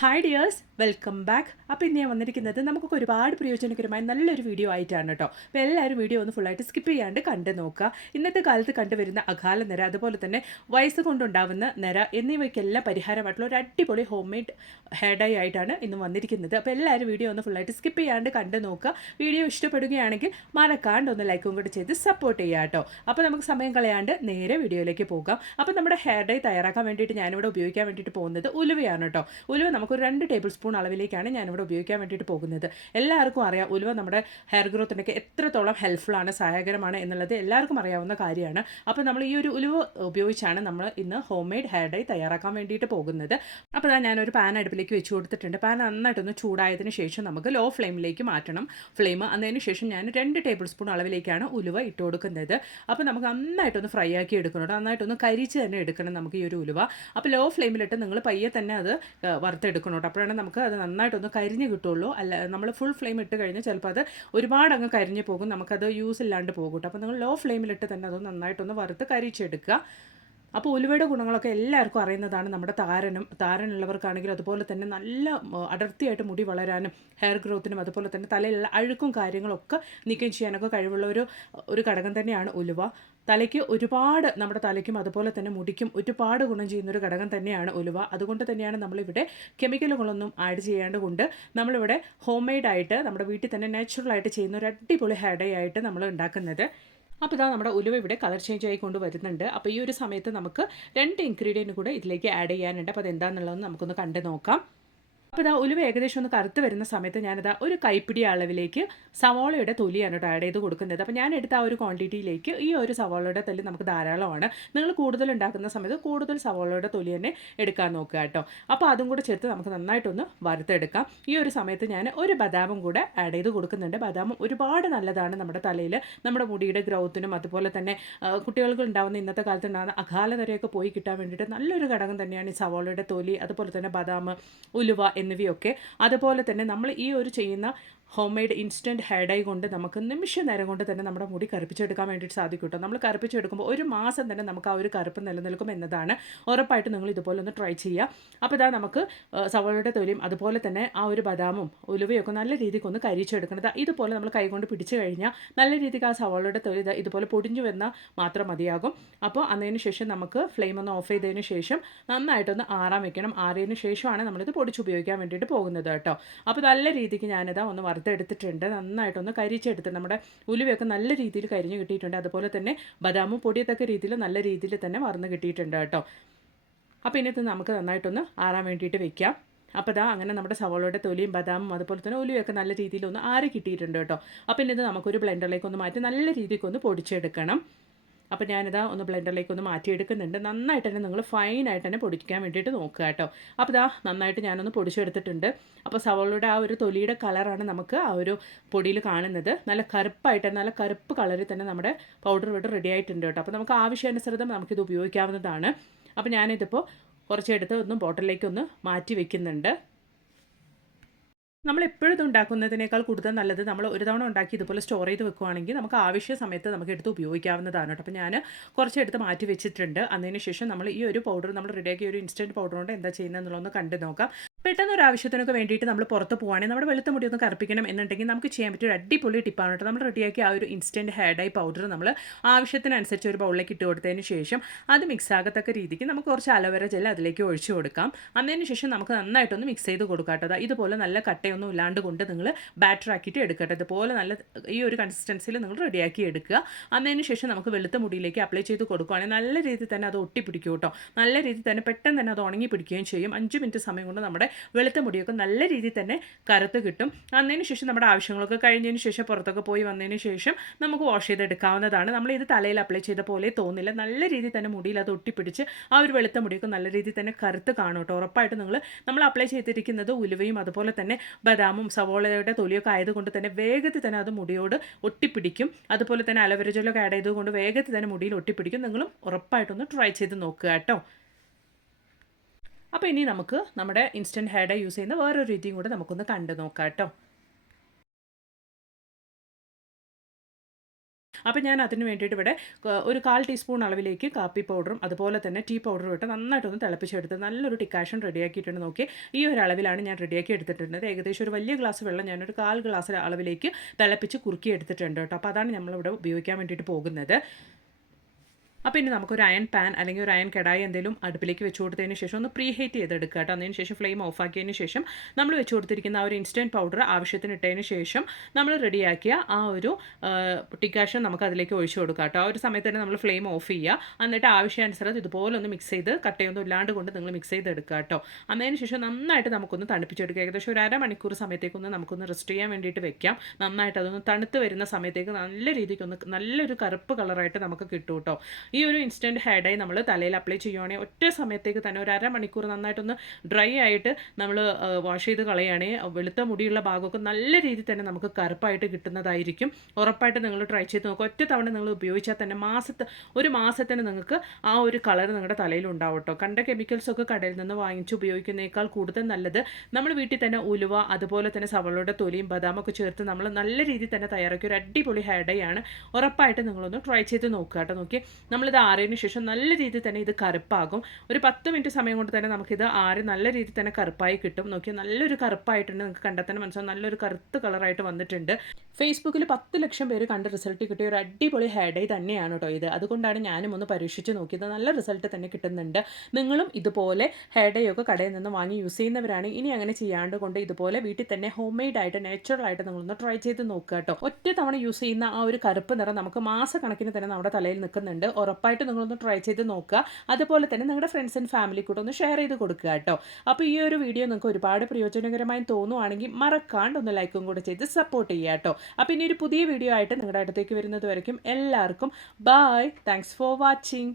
Hi dears, welcome back. അപ്പോൾ ഇന്ന് ഞാൻ വന്നിരിക്കുന്നത് നമുക്കൊക്കെ ഒരുപാട് പ്രയോജനകരമായ നല്ലൊരു വീഡിയോ ആയിട്ടാണ് കേട്ടോ. അപ്പോൾ എല്ലാവരും വീഡിയോ ഒന്ന് ഫുള്ളായിട്ട് സ്കിപ്പ് ചെയ്യാണ്ട് കണ്ടു നോക്കുക. ഇന്നത്തെ കാലത്ത് കണ്ടുവരുന്ന അകാല നിര, അതുപോലെ തന്നെ വയസ്സ് കൊണ്ടുണ്ടാവുന്ന നിര എന്നിവയ്ക്കെല്ലാം പരിഹാരമായിട്ടുള്ള ഒരു അടിപൊളി ഹോം മെയ്ഡ് ഹെയർ ഡൈ ആയിട്ടാണ് ഇന്ന് വന്നിരിക്കുന്നത്. അപ്പോൾ എല്ലാവരും വീഡിയോ ഒന്ന് ഫുള്ളായിട്ട് സ്കിപ്പ് ചെയ്യാണ്ട് കണ്ടു നോക്കുക. വീഡിയോ ഇഷ്ടപ്പെടുകയാണെങ്കിൽ മറക്കാണ്ട് ഒന്ന് ലൈക്കും കൂടി ചെയ്ത് സപ്പോർട്ട് ചെയ്യുക കേട്ടോ. അപ്പോൾ നമുക്ക് സമയം കളയാണ്ട് നേരെ വീഡിയോയിലേക്ക് പോകാം. അപ്പോൾ നമ്മുടെ ഹെയർ ഡൈ തയ്യാറാക്കാൻ വേണ്ടിയിട്ട് ഞാനിവിടെ ഉപയോഗിക്കാൻ വേണ്ടിയിട്ട് പോകുന്നത് ഉലുവയാണ് കേട്ടോ. ഉലുവ നമുക്കൊരു 2 ടേബിൾ സ്പൂൺ അളവിലേക്കാണ് ഞാനിവിടെ ഉപയോഗിക്കാൻ വേണ്ടിയിട്ട് പോകുന്നത്. എല്ലാവർക്കും അറിയാം ഉലുവ നമ്മുടെ ഹെയർ ഗ്രോത്തിനൊക്കെ എത്രത്തോളം ഹെൽപ്ഫുള്ളാണ്, സഹായകരമാണ് എന്നുള്ളത് എല്ലാവർക്കും അറിയാവുന്ന കാര്യമാണ്. അപ്പോൾ നമ്മൾ ഈ ഒരു ഉലുവ ഉപയോഗിച്ചാണ് നമ്മൾ ഇന്ന് ഹോം മെയ്ഡ് ഹെയർ ഡൈ തയ്യാറാക്കാൻ വേണ്ടിയിട്ട് പോകുന്നത്. അപ്പോൾ ഞാനൊരു പാൻ അടുപ്പിലേക്ക് വെച്ച് കൊടുത്തിട്ടുണ്ട്. പാൻ നന്നായിട്ടൊന്ന് ചൂടായതിന് ശേഷം നമുക്ക് ലോ ഫ്ലെയിമിലേക്ക് മാറ്റണം ഫ്ലെയിം. അതിന് ശേഷം ഞാൻ 2 ടേബിൾ സ്പൂൺ അളവിലേക്കാണ് ഉലുവ ഇട്ട് കൊടുക്കുന്നത്. അപ്പോൾ നമുക്ക് നന്നായിട്ടൊന്ന് ഫ്രൈ ആക്കി എടുക്കണം, നന്നായിട്ടൊന്ന് കരിച്ച് തന്നെ എടുക്കണം നമുക്ക് ഈ ഒരു ഉലുവ. അപ്പോൾ ലോ ഫ്ലെയിമിലിട്ട് നിങ്ങൾ പയ്യെ തന്നെ അത് വറുത്തെടുക്കണം കേട്ടോ. അപ്പോഴാണ് നമുക്ക് അത് നന്നായിട്ടൊന്ന് കരിഞ്ഞ് കിട്ടുള്ളൂ. അല്ല നമ്മൾ ഫുൾ ഫ്ലെയിം ഇട്ട് കഴിഞ്ഞാൽ ചിലപ്പോൾ അത് ഒരുപാട് അങ്ങ് കരിഞ്ഞ് പോകും, നമുക്കത് യൂസ് ഇല്ലാണ്ട് പോകും കേട്ടോ. അപ്പോൾ നിങ്ങൾ ലോ ഫ്ലെയിമിലിട്ട് തന്നെ അത് നന്നായിട്ടൊന്ന് വറുത്ത് കരിച്ചെടുക്കുക. അപ്പോൾ ഉലുവയുടെ ഗുണങ്ങളൊക്കെ എല്ലാവർക്കും അറിയുന്നതാണ്. നമ്മുടെ താരനുള്ളവർക്കാണെങ്കിലും അതുപോലെ തന്നെ നല്ല അടർത്തിയായിട്ട് മുടി വളരാനും ഹെയർ ഗ്രോത്തിനും അതുപോലെ തന്നെ തലയിലുള്ള അഴുക്കും കാര്യങ്ങളൊക്കെ നീക്കം ചെയ്യാനൊക്കെ കഴിവുള്ള ഒരു ഘടകം തന്നെയാണ് ഉലുവ. തലയ്ക്ക് ഒരുപാട്, നമ്മുടെ തലയ്ക്കും അതുപോലെ തന്നെ മുടിക്കും ഒരുപാട് ഗുണം ചെയ്യുന്നൊരു ഘടകം തന്നെയാണ് ഉലുവ. അതുകൊണ്ട് തന്നെയാണ് നമ്മളിവിടെ കെമിക്കലുകളൊന്നും ആഡ് ചെയ്യാണ്ട് കൊണ്ട് നമ്മളിവിടെ ഹോം മെയ്ഡായിട്ട് നമ്മുടെ വീട്ടിൽ തന്നെ നാച്ചുറലായിട്ട് ചെയ്യുന്ന ഒരു അടിപൊളി ഹെയർ ഡൈ ആയിട്ട് നമ്മൾ ഉണ്ടാക്കുന്നത്. അപ്പോൾ ഇതാ നമ്മുടെ ഉലുവ ഇവിടെ കളർ ചേഞ്ച് ആയിക്കൊണ്ട് വരുന്നുണ്ട്. അപ്പോൾ ഈ ഒരു സമയത്ത് നമുക്ക് 2 ഇൻഗ്രീഡിയൻറ്റ് കൂടെ ഇതിലേക്ക് ആഡ് ചെയ്യാനുണ്ട്. അപ്പോൾ അതെന്താണെന്നുള്ളതെന്ന് നമുക്കൊന്ന് കണ്ടു നോക്കാം. അപ്പോൾ ഇതാ ഉലുവ ഏകദേശം ഒന്ന് കറുത്ത് വരുന്ന സമയത്ത് ഞാനിതാ ഒരു കൈപ്പിടി അളവിലേക്ക് സവാളയുടെ തൊലിയാണ് കേട്ടോ ആഡ് ചെയ്ത് കൊടുക്കുന്നത്. അപ്പോൾ ഞാൻ എടുത്ത ആ ഒരു ക്വാണ്ടിറ്റിയിലേക്ക് ഈ ഒരു സവാളയുടെ തൊലി നമുക്ക് ധാരാളമാണ്. നിങ്ങൾ കൂടുതൽ ഉണ്ടാക്കുന്ന സമയത്ത് കൂടുതൽ സവാളയുടെ തൊലി തന്നെ എടുക്കാൻ നോക്കുക കേട്ടോ. അപ്പോൾ അതും കൂടെ ചേർത്ത് നമുക്ക് നന്നായിട്ടൊന്ന് വറുത്തെടുക്കാം. ഈ ഒരു സമയത്ത് ഞാൻ ഒരു ബദാമും കൂടെ ആഡ് ചെയ്ത് കൊടുക്കുന്നുണ്ട്. ബദാമും ഒരുപാട് നല്ലതാണ് നമ്മുടെ തലയിൽ, നമ്മുടെ മുടിയുടെ ഗ്രോത്തിനും അതുപോലെ തന്നെ കുട്ടികൾക്ക് ഉണ്ടാകുന്ന ഇന്നത്തെ കാലത്ത് ഉണ്ടാകുന്ന അകാല നിരയൊക്കെ പോയി കിട്ടാൻ വേണ്ടിയിട്ട് നല്ലൊരു ഘടകം തന്നെയാണ് ഈ സവാളയുടെ തൊലി, അതുപോലെ തന്നെ ബദാം, ഉലുവ എന്നിവയൊക്കെ. അതുപോലെ തന്നെ നമ്മൾ ഈ ഒരു ചെയ്യുന്ന home made instant hair dye കൊണ്ട് നമുക്ക് നിമിഷ നേരം കൊണ്ട് തന്നെ നമ്മുടെ മുടി കറുപ്പിച്ചെടുക്കാൻ വേണ്ടിയിട്ട് സാധിക്കും കേട്ടോ. നമ്മൾ കറുപ്പിച്ചെടുക്കുമ്പോൾ 1 മാസം തന്നെ നമുക്ക് ആ ഒരു കറുപ്പ് നിലനിൽക്കും എന്നതാണ്. ഉറപ്പായിട്ട് നിങ്ങൾ ഇതുപോലെ ഒന്ന് ട്രൈ ചെയ്യുക. അപ്പോൾ ഇതാ നമുക്ക് സവാളയുടെ തൊലിയും അതുപോലെ തന്നെ ആ ഒരു ബദാമും ഉലുവയൊക്കെ നല്ല രീതിക്ക് ഒന്ന് കരിച്ചെടുക്കണം. ഇതുപോലെ നമ്മൾ കൈകൊണ്ട് പിടിച്ചു കഴിഞ്ഞാൽ നല്ല രീതിക്ക് ആ സവാളയുടെ തൊലി ഇതുപോലെ പൊടിഞ്ഞു വന്നാൽ മാത്രം മതിയാകും. അപ്പോൾ അതിന് ശേഷം നമുക്ക് ഫ്ലെയിം ഒന്ന് ഓഫ് ചെയ്തതിന് ശേഷം നന്നായിട്ടൊന്ന് ആറാൻ വെക്കണം. ആറിയതിന് ശേഷമാണ് നമ്മളിത് പൊടിച്ചുപയോഗിക്കാൻ വേണ്ടിയിട്ട് പോകുന്നത് കേട്ടോ. അപ്പോൾ നല്ല രീതിക്ക് ഞാനിതാ ഒന്ന് വറുത്തെടുത്തിട്ടുണ്ട്, നന്നായിട്ടൊന്ന് കരിച്ചെടുത്ത് നമ്മുടെ ഉലുവയൊക്കെ നല്ല രീതിയിൽ കരിഞ്ഞ് കിട്ടിയിട്ടുണ്ട്. അതുപോലെ തന്നെ ബദാമും പൊടിയത്തക്ക രീതിയിൽ നല്ല രീതിയിൽ തന്നെ വറന്ന് കിട്ടിയിട്ടുണ്ട് കേട്ടോ. അപ്പോൾ ഇന്നത്തെ നമുക്ക് നന്നായിട്ടൊന്ന് ആറാൻ വേണ്ടിയിട്ട് വെക്കാം. അപ്പോൾ അങ്ങനെ നമ്മുടെ സവാളയുടെ തൊലിയും ബദാമും അതുപോലെ തന്നെ ഉലുവയൊക്കെ നല്ല രീതിയിലൊന്ന് ആറി കിട്ടിയിട്ടുണ്ട് കേട്ടോ. അപ്പോൾ ഇന്നത് നമുക്കൊരു ബ്ലെൻഡറിലേക്ക് ഒന്ന് മാറ്റി നല്ല രീതിക്ക് ഒന്ന് പൊടിച്ചെടുക്കണം. അപ്പോൾ ഞാനിതാ ഒന്ന് ബ്ലെൻഡറിലേക്ക് ഒന്ന് മാറ്റിയെടുക്കുന്നുണ്ട്. നന്നായിട്ട് തന്നെ നിങ്ങൾ ഫൈനായിട്ട് തന്നെ പൊടിക്കാൻ വേണ്ടിയിട്ട് നോക്കുക കേട്ടോ. അപ്പോൾ നന്നായിട്ട് ഞാനൊന്ന് പൊടിച്ചെടുത്തിട്ടുണ്ട്. അപ്പോൾ സവാളയുടെ ആ ഒരു തൊലിയുടെ കളറാണ് നമുക്ക് ആ ഒരു പൊടിയിൽ കാണുന്നത്. നല്ല കറുപ്പായിട്ട്, നല്ല കറുപ്പ് കളറിൽ തന്നെ നമ്മുടെ പൗഡർ ഇവിടെ റെഡി ആയിട്ടുണ്ട് കേട്ടോ. അപ്പോൾ നമുക്ക് ആവശ്യാനുസൃതം നമുക്കിത് ഉപയോഗിക്കാവുന്നതാണ്. അപ്പോൾ ഞാനിതിപ്പോൾ കുറച്ചെടുത്ത് ഒന്ന് ബോട്ടിലേക്ക് ഒന്ന് മാറ്റി വെക്കുന്നുണ്ട്. നമ്മൾ എപ്പോഴും ഇത് ഉണ്ടാക്കുന്നതിനേക്കാൾ കൂടുതൽ നല്ലത് നമ്മൾ ഒരു തവണ ഉണ്ടാക്കി ഇതുപോലെ സ്റ്റോർ ചെയ്ത് വെക്കുകയാണെങ്കിൽ നമുക്ക് ആവശ്യ സമയത്ത് നമുക്ക് എടുത്ത് ഉപയോഗിക്കാവുന്നതാണ് കേട്ടോ. അപ്പോൾ ഞാൻ കുറച്ചെടുത്ത് മാറ്റി വെച്ചിട്ടുണ്ട്. അതിന് ശേഷം നമ്മൾ ഈ ഒരു പൗഡർ നമ്മൾ റെഡിയാക്കിയ ഒരു ഇൻസ്റ്റൻറ്റ് പൗഡർ കൊണ്ട് എന്താ ചെയ്യുന്നത് എന്നുള്ളതൊന്ന് കണ്ടു നോക്കാം. പെട്ടെന്ന് ഒരു ആവശ്യത്തിനൊക്കെ വേണ്ടിയിട്ട് നമ്മൾ പുറത്ത് പോകുകയാണെങ്കിൽ നമ്മുടെ വെളുത്ത മുടി ഒന്ന് കറുപ്പിക്കണം എന്നുണ്ടെങ്കിൽ നമുക്ക് ചെയ്യാൻ പറ്റിയ ഒരു അടിപൊളി ടിപ്പാണ് കേട്ടോ. നമ്മൾ റെഡിയാക്കി ആ ഒരു ഇൻസ്റ്റൻറ്റ് ഹെയർ ഡൈ പൗഡർ നമ്മൾ ആവശ്യത്തിനനുസരിച്ച് ഒരു ബൗളിലേക്ക് ഇട്ട് കൊടുത്തതിന് ശേഷം അത് മിക്സ് ആകത്തക്ക രീതിക്ക് നമുക്ക് കുറച്ച് അലോവേര ജെൽ അതിലേക്ക് ഒഴിച്ചു കൊടുക്കാം. അതിന് ശേഷം നമുക്ക് നന്നായിട്ടൊന്ന് മിക്സ് ചെയ്ത് കൊടുക്കാം കേട്ടോ. ഇതുപോലെ നല്ല കട്ടയൊന്നും ഇല്ലാണ്ട് കൊണ്ട് നിങ്ങൾ ബാറ്റർ ആക്കിയിട്ട് എടുക്കട്ടെ. ഇതുപോലെ നല്ല ഈ ഒരു കൺസിസ്റ്റൻസിയിൽ നിങ്ങൾ റെഡിയാക്കി എടുക്കുക. അതിന് ശേഷം നമുക്ക് വെളുത്ത മുടിയിലേക്ക് അപ്ലൈ ചെയ്ത് കൊടുക്കുകയാണെങ്കിൽ നല്ല രീതിയിൽ തന്നെ അത് ഒട്ടിപ്പിടിക്കും കേട്ടോ. നല്ല രീതിയിൽ തന്നെ പെട്ടെന്ന് തന്നെ അത് ഉണങ്ങി പിടിക്കുകയും ചെയ്യും. 5 മിനിറ്റ് സമയം കൊണ്ട് നമ്മുടെ വെളുത്ത മുടിയൊക്കെ നല്ല രീതിയിൽ തന്നെ കറുത്ത് കിട്ടും. അതിന് ശേഷം നമ്മുടെ ആവശ്യങ്ങളൊക്കെ കഴിഞ്ഞതിന് ശേഷം പുറത്തൊക്കെ പോയി വന്നതിന് ശേഷം നമുക്ക് വാഷ് ചെയ്തെടുക്കാവുന്നതാണ്. നമ്മൾ ഇത് തലയിൽ അപ്ലൈ ചെയ്ത പോലെ തോന്നില്ല, നല്ല രീതിയിൽ തന്നെ മുടിയിൽ അത് ഒട്ടിപ്പിടിച്ച് ആ ഒരു വെളുത്ത മുടിയൊക്കെ നല്ല രീതിയിൽ തന്നെ കറുത്ത് കാണും കേട്ടോ. ഉറപ്പായിട്ട് നമ്മൾ അപ്ലൈ ചെയ്തിരിക്കുന്നത് ഉലുവയും അതുപോലെ തന്നെ ബദാമും സവോളയുടെ തൊലിയൊക്കെ ആയതുകൊണ്ട് തന്നെ വേഗത്തിൽ തന്നെ അത് മുടിയോട് ഒട്ടിപ്പിടിക്കും. അതുപോലെ തന്നെ അലോവേര ജെല്ലൊക്കെ ആഡ് ചെയ്തുകൊണ്ട് വേഗത്തിൽ തന്നെ മുടിയിൽ ഒട്ടിപ്പിടിക്കും. നിങ്ങളും ഉറപ്പായിട്ടൊന്ന് ട്രൈ ചെയ്ത് നോക്കുക കേട്ടോ. അപ്പോൾ ഇനി നമുക്ക് നമ്മുടെ ഇൻസ്റ്റൻറ്റ് ഹെയർ ഡൈ യൂസ് ചെയ്യുന്ന വേറൊരു രീതിയും കൂടെ നമുക്കൊന്ന് കണ്ടു നോക്കാം കേട്ടോ. അപ്പോൾ ഞാൻ അതിന് വേണ്ടിയിട്ട് ഇവിടെ ഒരു 1/4 ടീസ്പൂൺ അളവിലേക്ക് കാപ്പി പൗഡറും അതുപോലെ തന്നെ ടീ പൗഡറും ഇട്ട് നന്നായിട്ടൊന്ന് തിളപ്പിച്ചെടുത്ത് നല്ലൊരു ഡിക്കാഷൻ റെഡിയാക്കിയിട്ടുണ്ട്. നോക്കി ഈ ഒരു അളവിലാണ് ഞാൻ റെഡിയാക്കി എടുത്തിട്ടുള്ളത്. ഏകദേശം ഒരു വലിയ ഗ്ലാസ് വെള്ളം ഞാനൊരു 1/4 ഗ്ലാസ് അളവിലേക്ക് തിളപ്പിച്ച് കുറുക്കി എടുത്തിട്ടുണ്ട് കേട്ടോ. അപ്പോൾ അതാണ് നമ്മളിവിടെ ഉപയോഗിക്കാൻ വേണ്ടിയിട്ട് പോകുന്നത്. അപ്പോൾ ഇനി നമുക്കൊരു അയൺ പാൻ അല്ലെങ്കിൽ ഒരു അയൺ കടായി എന്തെങ്കിലും അടുപ്പിലേക്ക് വെച്ച് കൊടുത്തതിന് ശേഷം ഒന്ന് പ്രീ ഹീറ്റ് ചെയ്തെടുക്കുക കേട്ടോ. അതിന് ശേഷം ഫ്ലെയിം ഓഫ് ആക്കിയതിന് ശേഷം നമ്മൾ വെച്ച് കൊടുത്തിരിക്കുന്ന ആ ഒരു ഇൻസ്റ്റൻറ്റ് പൗഡർ ആവശ്യത്തിന് ഇട്ടതിന് ശേഷം നമ്മൾ റെഡിയാക്കിയ ആ ഒരു ഡിക്കാഷൻ നമുക്ക് അതിലേക്ക് ഒഴിച്ചു കൊടുക്കുക കേട്ടോ. ആ ഒരു സമയത്ത് തന്നെ നമ്മൾ ഫ്ലെയിം ഓഫ് ചെയ്യുക. എന്നിട്ട് ആവശ്യാനുസരണം ഇതുപോലെ ഒന്ന് മിക്സ് ചെയ്ത് കട്ടയൊന്നും ഇല്ലാണ്ട് കൊണ്ട് നിങ്ങൾ മിക്സ് ചെയ്തെടുക്കുക കേട്ടോ. അതിന് ശേഷം നന്നായിട്ട് നമുക്കൊന്ന് തണുപ്പിച്ചെടുക്കുക. ഏകദേശം ഒരു അരമണിക്കൂർ സമയത്തേക്കൊന്ന് നമുക്കൊന്ന് റെസ്റ്റ് ചെയ്യാൻ വേണ്ടിയിട്ട് വെക്കാം. നന്നായിട്ട് അതൊന്ന് തണുത്ത് വരുന്ന സമയത്തേക്ക് നല്ല രീതിക്കൊന്ന് നല്ലൊരു കറുപ്പ് കളറായിട്ട് നമുക്ക് കിട്ടും കേട്ടോ. ഈ ഒരു ഇൻസ്റ്റൻറ്റ് ഹെയർ ഡൈ നമ്മൾ തലയിൽ അപ്ലൈ ചെയ്യുവാണെങ്കിൽ ഒറ്റ സമയത്തേക്ക് തന്നെ ഒരു അരമണിക്കൂർ നന്നായിട്ടൊന്ന് ഡ്രൈ ആയിട്ട് നമ്മൾ വാഷ് ചെയ്ത് കളയുകയാണെങ്കിൽ വെളുത്ത മുടിയുള്ള ഭാഗമൊക്കെ നല്ല രീതിയിൽ തന്നെ നമുക്ക് കറുപ്പായിട്ട് കിട്ടുന്നതായിരിക്കും. ഉറപ്പായിട്ട് നിങ്ങൾ ട്രൈ ചെയ്ത് നോക്കുക. ഒറ്റ തവണ നിങ്ങൾ ഉപയോഗിച്ചാൽ തന്നെ ഒരു മാസത്തിന് നിങ്ങൾക്ക് ആ ഒരു കളർ നിങ്ങളുടെ തലയിൽ ഉണ്ടാവും കേട്ടോ. കണ്ട കെമിക്കൽസൊക്കെ കടയിൽ നിന്ന് വാങ്ങിച്ച് ഉപയോഗിക്കുന്നതിനേക്കാൾ കൂടുതൽ നല്ലത് നമ്മൾ വീട്ടിൽ തന്നെ ഉലുവ അതുപോലെ തന്നെ സവളയുടെ തൊലിയും ബദാമൊക്കെ ചേർത്ത് നമ്മൾ നല്ല രീതിയിൽ തന്നെ തയ്യാറാക്കിയ ഒരു അടിപൊളി ഹെയർ ഡൈ ആണ്. ഉറപ്പായിട്ട് നിങ്ങളൊന്ന് ട്രൈ ചെയ്ത് നോക്കുക കേട്ടോ. നോക്കി നമ്മളിത് ആറിയതിന് ശേഷം നല്ല രീതിയിൽ തന്നെ ഇത് കറുപ്പാകും. ഒരു 10 മിനിറ്റ് സമയം കൊണ്ട് തന്നെ നമുക്കിത് ആറി നല്ല രീതിയിൽ തന്നെ കറുപ്പായി കിട്ടും. നോക്കിയാൽ നല്ലൊരു കറുപ്പായിട്ടുണ്ട്. നിങ്ങൾക്ക് കണ്ടാൽ തന്നെ മനസ്സിലാവും നല്ലൊരു കറുത്ത കളറായിട്ട് വന്നിട്ടുണ്ട്. ഫേസ്ബുക്കിൽ 10 ലക്ഷം പേര് കണ്ട് റിസൾട്ട് കിട്ടിയ ഒരു അടിപൊളി ഹെയർ ഡൈ തന്നെയാണ് കേട്ടോ ഇത്. അതുകൊണ്ടാണ് ഞാനും ഒന്ന് പരീക്ഷിച്ച് നോക്കിയത്. നല്ല റിസൾട്ട് തന്നെ കിട്ടുന്നുണ്ട്. നിങ്ങളും ഇതുപോലെ ഹെയർ ഡൈ ഒക്കെ കടയിൽ നിന്ന് വാങ്ങി യൂസ് ചെയ്യുന്നവരാണ്. ഇനി അങ്ങനെ ചെയ്യാണ്ട് കൊണ്ട് ഇതുപോലെ വീട്ടിൽ തന്നെ ഹോം മെയ്ഡ് ആയിട്ട് നാച്ചുറൽ ആയിട്ട് നിങ്ങളൊന്ന് ട്രൈ ചെയ്ത് നോക്കുക കേട്ടോ. ഒറ്റ തവണ യൂസ് ചെയ്യുന്ന ആ ഒരു കറുപ്പ് നിറം നമുക്ക് മാസക്കണക്കിന് തന്നെ നമ്മുടെ തലയിൽ നിൽക്കുന്നുണ്ട്. ഉറപ്പായിട്ട് നിങ്ങളൊന്ന് ട്രൈ ചെയ്ത് നോക്കുക. അതുപോലെ തന്നെ നിങ്ങളുടെ ഫ്രണ്ട്സ് ആൻഡ് ഫാമിലി കൂടെ ഒന്ന് ഷെയർ ചെയ്ത് കൊടുക്കുക കേട്ടോ. അപ്പോൾ ഈ ഒരു വീഡിയോ നിങ്ങൾക്ക് ഒരുപാട് പ്രയോജനകരമായി തോന്നുവാണെങ്കിൽ മറക്കാണ്ട് ഒന്ന് ലൈക്കും കൂടെ ചെയ്ത് സപ്പോർട്ട് ചെയ്യുക കേട്ടോ. അപ്പോൾ ഇനി ഒരു പുതിയ വീഡിയോ ആയിട്ട് നിങ്ങളുടെ അടുത്തേക്ക് വരുന്നത് വരയ്ക്കും എല്ലാവർക്കും ബൈ. Thanks for watching.